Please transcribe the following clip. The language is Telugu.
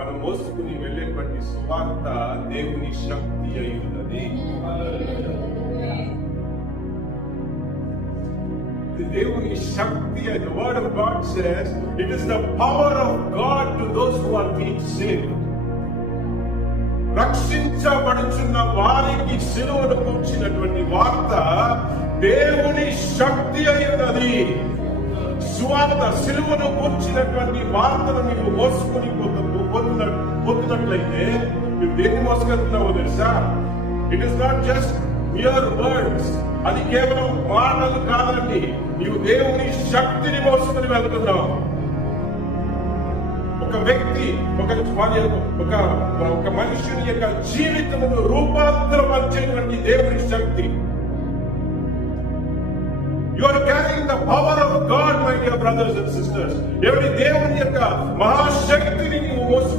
మనం మోసుకుని వెళ్ళేటువంటి సువార్త దేవుని శక్తి అయి ఉన్నది. దేవుని శక్తి. The word of God says it is the power of God to those who are being saved. రక్షించబడుచున్న వారికి సిలువను కూర్చినటువంటి వార్త దేవుని శక్తి అయి ఉన్నది. సువార్త సిలువను కూర్చినటువంటి వార్తను నీవు మోసుకుని పొందినట్లయితే నువ్వు దేన్ని మోసుకెళ్తున్నావో తెలుసా? It is not just mere words. అది కేవలం మాటలు కాదండి. నీవు దేవుని శక్తిని మోసుకుని వెళ్తున్నావు. ఒక వ్యక్తి ఒక మనుషుని యొక్క జీవితమును రూపాంతరపరిచేటువంటి దేవుని శక్తి. You are carrying the power of God, my dear brothers and sisters. ఎవరి దేవుని యొక్క మహాశక్తిని నీవు మోసు